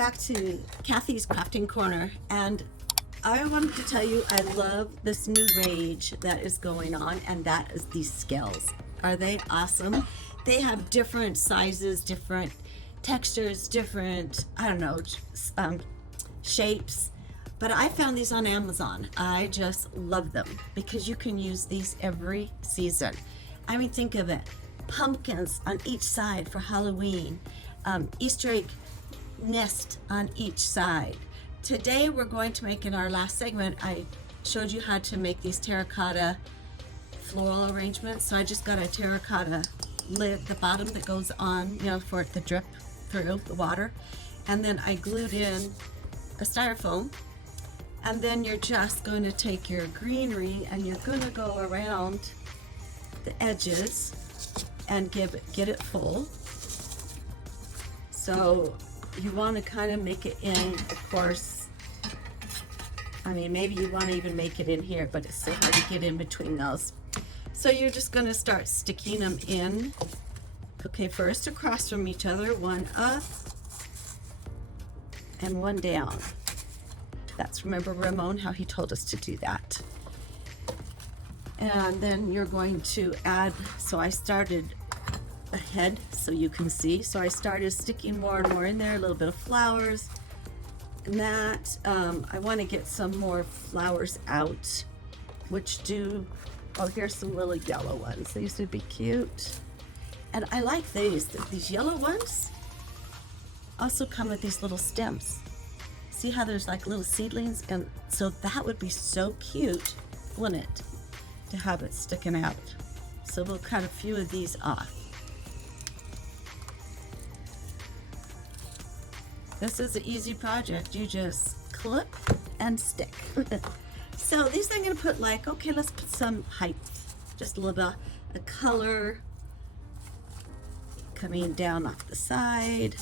back to Kathy's Crafting Corner, and I wanted to tell you I love this new rage that is going on, and that is these scales. Are they awesome? They have different sizes, different textures, different, I don't know, shapes. But I found these on Amazon. I just love them because you can use these every season. I mean, think of it. Pumpkins on each side for Halloween. Easter egg nest on each side. Today we're going to make, in our last segment, I showed you how to make these terracotta floral arrangements. So I just got a terracotta lid, the bottom that goes on, you know, for it to drip through the water. And then I glued in a styrofoam. And then you're just going to take your greenery and you're going to go around the edges and get it full. So you want to kind of make it in, of course, I mean, maybe you want to even make it in here, but it's so hard to get in between those. So you're just going to start sticking them in. Okay, first across from each other, one up and one down. That's, remember Ramon, how he told us to do that. And then you're going to add, so I started ahead so you can see. So I started sticking more and more in there, a little bit of flowers. And that, I want to get some more flowers out, which do, oh, here's some little yellow ones. These would be cute. And I like these yellow ones also come with these little stems. See how there's like little seedlings? And so that would be so cute, wouldn't it? To have it sticking out. So we'll cut a few of these off. This is an easy project. You just clip and stick. So these I'm gonna put like, okay, let's put some height. Just a little bit of color coming down off the side.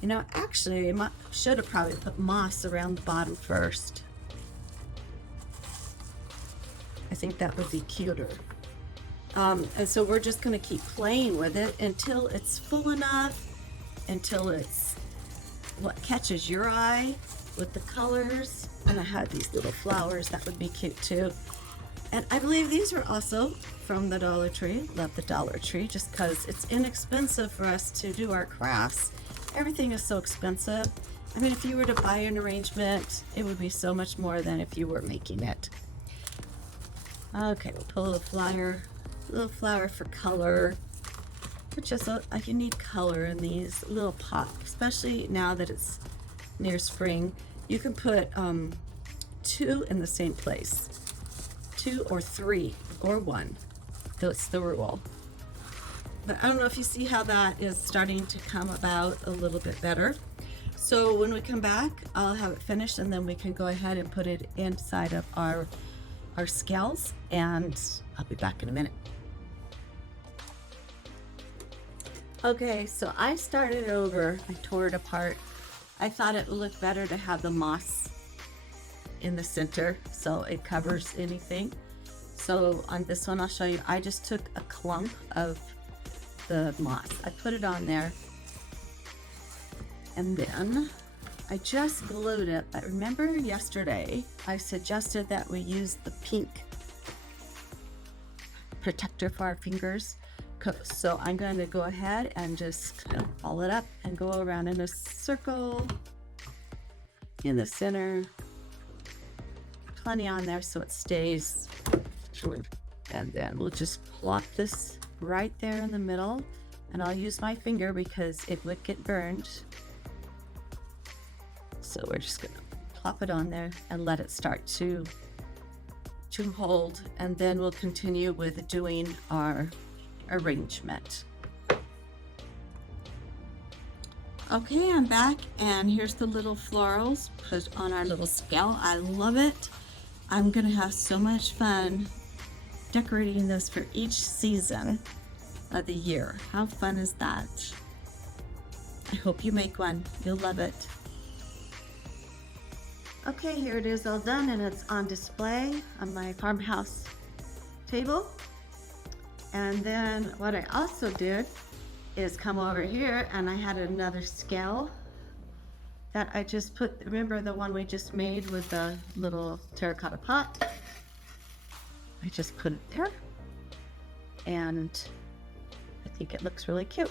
You know, actually, I should have probably put moss around the bottom first. I think that would be cuter. And so we're just going to keep playing with it until it's full enough, until it's what catches your eye with the colors. And I had these little flowers, that would be cute too. And I believe these are also from the Dollar Tree. Love the Dollar Tree just because it's inexpensive for us to do our crafts. Everything is so expensive. I mean, if you were to buy an arrangement, it would be so much more than if you were making it. Okay, we'll put a little flower for color. Which is, you need color in these little pots, especially now that it's near spring. You can put 2 in the same place. 2 or 3 or 1. That's the rule. But I don't know if you see how that is starting to come about a little bit better. So when we come back, I'll have it finished and then we can go ahead and put it inside of our scales, and I'll be back in a minute. Okay, so I started over. I tore it apart. I thought it would look better to have the moss in the center so it covers anything. So on this one, I'll show you, I just took a clump of the moss. I put it on there and then I just glued it. I remember yesterday I suggested that we use the pink protector for our fingers. So I'm going to go ahead and just ball it up and go around in a circle in the center. Plenty on there so it stays. And then we'll just plop this right there in the middle, and I'll use my finger because it would get burned. So we're just gonna plop it on there and let it start to hold, and then we'll continue with doing our arrangement. Okay, I'm back, and here's the little florals put on our little scale. I love it. I'm gonna have so much fun decorating this for each season of the year. How fun is that? I hope you make one. You'll love it. Okay, here it is all done, and it's on display on my farmhouse table. And then what I also did is come over here, and I had another scale that I just put, remember the one we just made with the little terracotta pot? I just put it there, and I think it looks really cute.